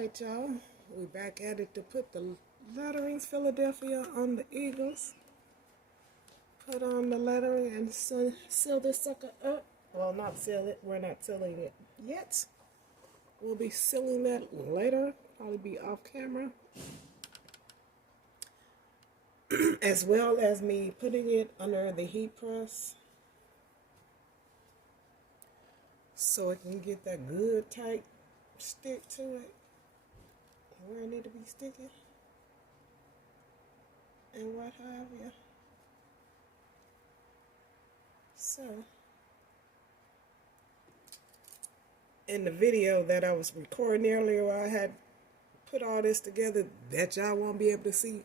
Alright, y'all. We back at it to put the letterings Philadelphia on the Eagles. Put on the lettering and seal this sucker up. Well, not seal it. We're not sealing it yet. We'll be sealing that later. Probably be off camera. As well as me putting it under the heat press. So it can get that good tight stick to it. Where it need to be sticking. And what have you. So, in the video that I was recording earlier where I had put all this together that y'all won't be able to see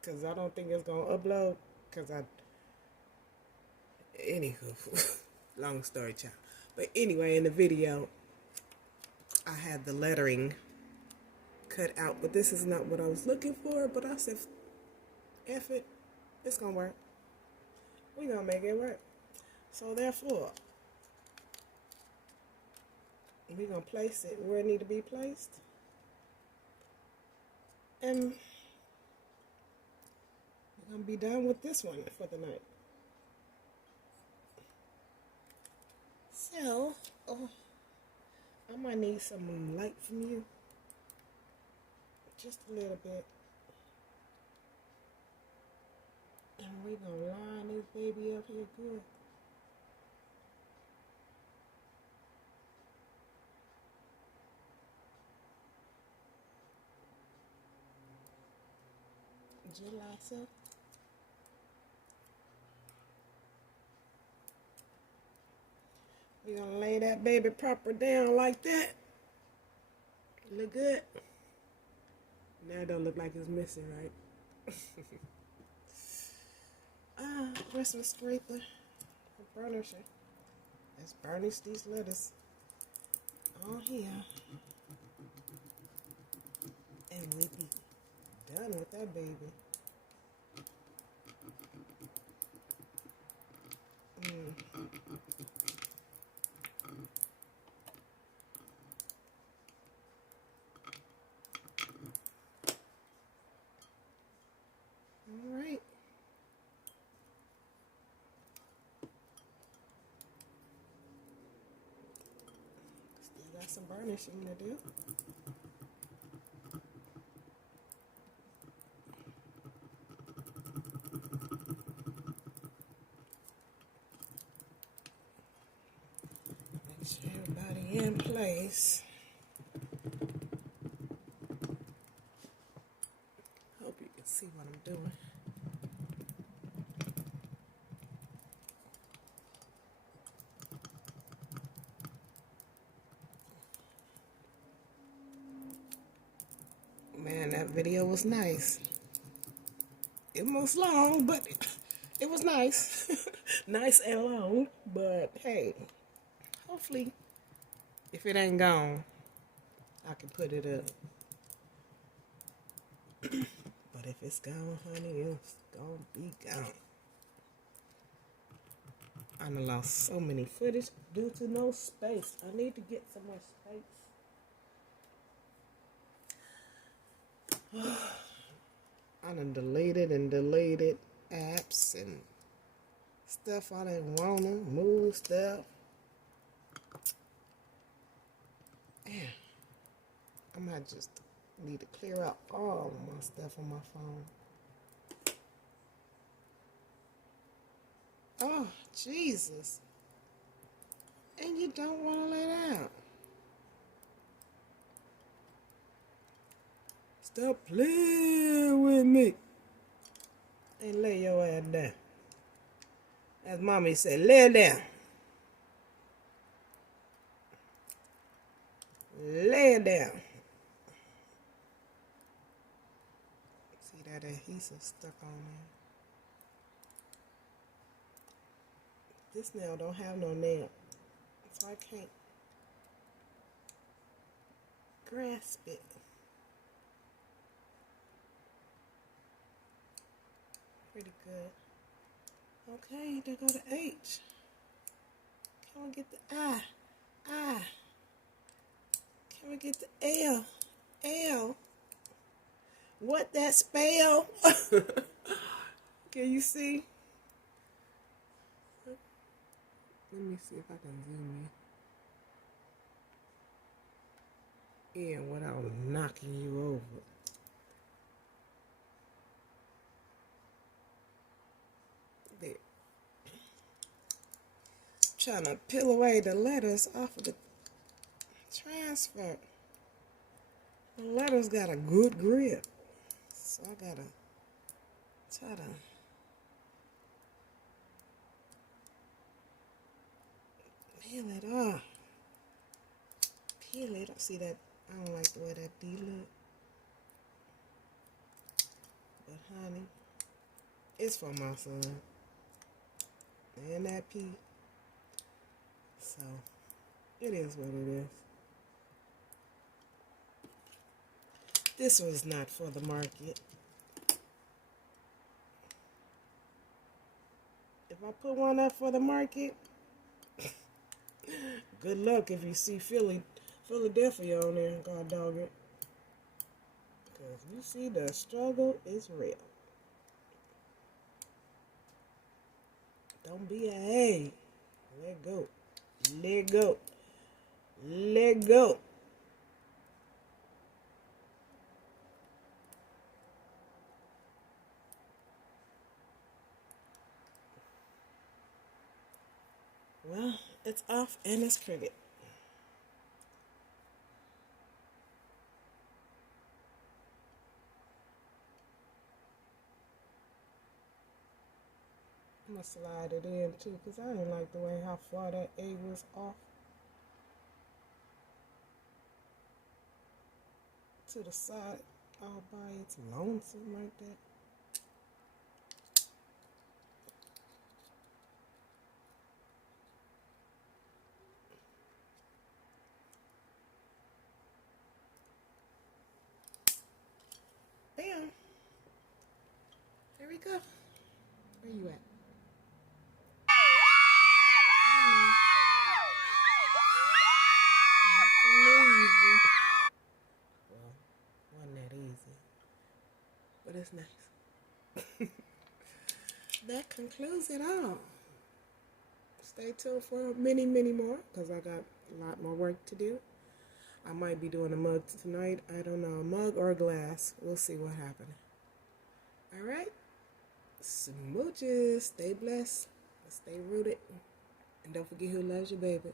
because I don't think it's going to upload because anywho, long story, child. But anyway, in the video, I had the lettering cut out, but this is not what I was looking for, but I said, F it, it's going to work. We're going to make it work. So therefore, we're going to place it where it need to be placed. And we're going to be done with this one for the night. So, I might need some light from you. Just a little bit. And we're going to line this baby up here good. Just like so. We're going to lay that baby proper down like that. Look good. Now it don't look like it's missing, right? Where's my scraper? For burnishing. Let's burnish these letters on here. And we'll be done with that baby. Alright. Still got some burnishing to do. Make sure everybody in place. Hope you can see what I'm doing. Man, that video was nice. It was long, but it was nice. Nice and long, but hey, hopefully, if it ain't gone, I can put it up. But if it's gone, honey, it's gonna be gone. I done lost so many footage due to no space. I need to get some more space. I done deleted apps and stuff I didn't wanna move stuff. Man, I might just need to clear out all of my stuff on my phone. Oh, Jesus. And you don't want to lay down. Stop playing with me. And lay your ass down. As mommy said, lay down. Lay down. See that adhesive stuck on there. This nail don't have no nail, so I can't grasp it. Pretty good. Okay, there go the H. Can we get the I? Can we get the L? L. What that spell? Can you see? Let me see if I can zoom in without knocking you over. There. Trying to peel away the letters off of the transfer. The letters got a good grip, so I gotta try to peel it off. Peel it off. See that? I don't like the way that D look. But honey, it's for my son. And that P. So, it is what it is. This was not for the market. If I put one up for the market, good luck if you see Philadelphia on there, god dog it. Because you see the struggle is real. Don't be a hey. Let go. Let go. Let go. Well, it's off and it's crooked. I'm going to slide it in too because I didn't like the way how far that A was off to the side all by its lonesome like that. Bam. There we go. Where you at? Well, wasn't that easy, but it's nice. That concludes it all. Stay tuned for many, many more because I got a lot more work to do. I might be doing a mug tonight. I don't know, a mug or a glass. We'll see what happens. All right. Smooches. Stay blessed. Stay rooted. And don't forget who loves you, baby.